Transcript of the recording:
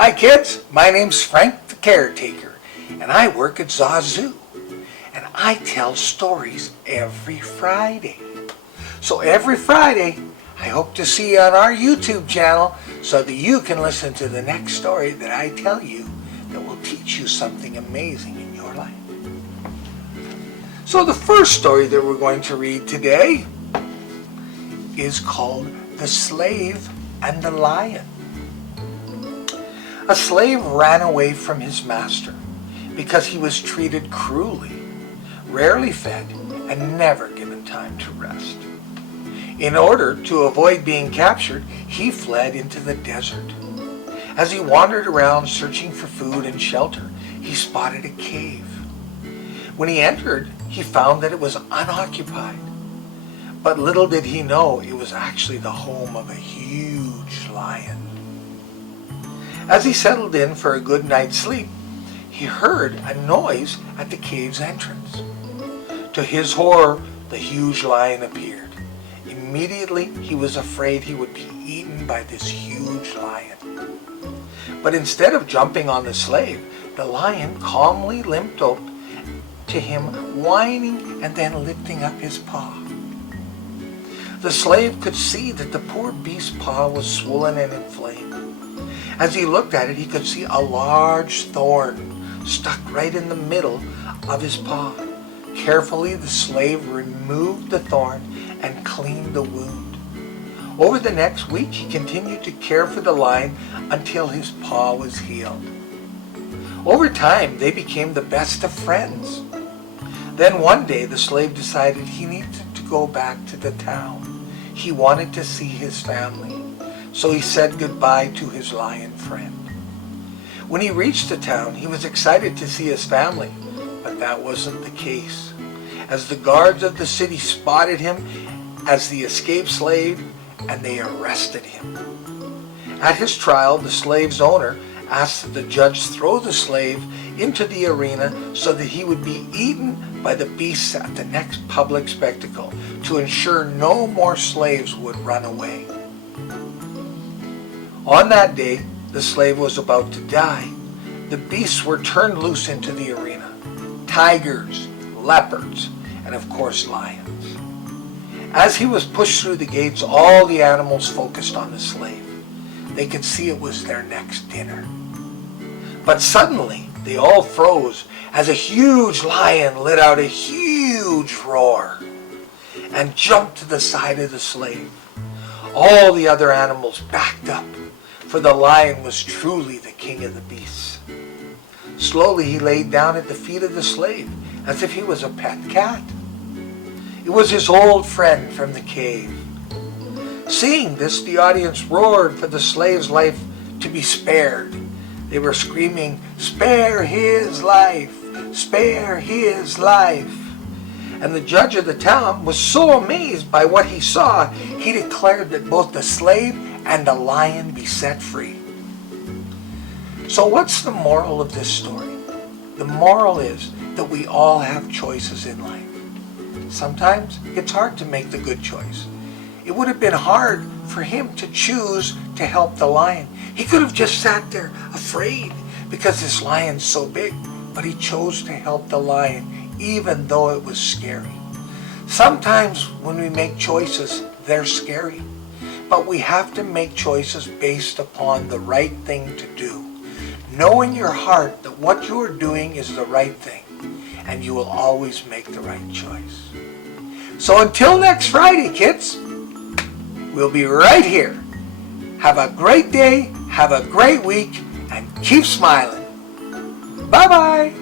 Hi kids, my name's Frank the Caretaker, and I work at Zazu, and I tell stories every Friday. So every Friday, I hope to see you on our YouTube channel so that you can listen to the next story that I tell you that will teach you something amazing in your life. So the first story that we're going to read today is called The Slave and the Lion. A slave ran away from his master because he was treated cruelly, rarely fed, and never given time to rest. In order to avoid being captured, he fled into the desert. As he wandered around searching for food and shelter, he spotted a cave. When he entered, he found that it was unoccupied. But little did he know it was actually the home of a huge lion. As he settled in for a good night's sleep, he heard a noise at the cave's entrance. To his horror, the huge lion appeared. Immediately, he was afraid he would be eaten by this huge lion. But instead of jumping on the slave, the lion calmly limped up to him, whining and then lifting up his paw. The slave could see that the poor beast's paw was swollen and inflamed. As he looked at it, he could see a large thorn stuck right in the middle of his paw. Carefully, the slave removed the thorn and cleaned the wound. Over the next week, he continued to care for the lion until his paw was healed. Over time, they became the best of friends. Then one day, the slave decided he needed to go back to the town. He wanted to see his family. So he said goodbye to his lion friend. When he reached the town, he was excited to see his family, but that wasn't the case. As the guards of the city spotted him as the escaped slave, and they arrested him. At his trial, the slave's owner asked that the judge throw the slave into the arena so that he would be eaten by the beasts at the next public spectacle to ensure no more slaves would run away. On that day, the slave was about to die. The beasts were turned loose into the arena. Tigers, leopards, and of course lions. As he was pushed through the gates, all the animals focused on the slave. They could see it was their next dinner. But suddenly, they all froze as a huge lion let out a huge roar and jumped to the side of the slave. All the other animals backed up, for the lion was truly the king of the beasts. Slowly he laid down at the feet of the slave, as if he was a pet cat. It was his old friend from the cave. Seeing this, the audience roared for the slave's life to be spared. They were screaming, "Spare his life! Spare his life!" And the judge of the town was so amazed by what he saw, he declared that both the slave and the lion be set free. So what's the moral of this story? The moral is that we all have choices in life. Sometimes it's hard to make the good choice. It would have been hard for him to choose to help the lion. He could have just sat there afraid because this lion's so big, but he chose to help the lion even though it was scary. Sometimes when we make choices, they're scary. But we have to make choices based upon the right thing to do. Know in your heart that what you are doing is the right thing, and you will always make the right choice. So until next Friday, kids, we'll be right here. Have a great day, have a great week, and keep smiling. Bye-bye.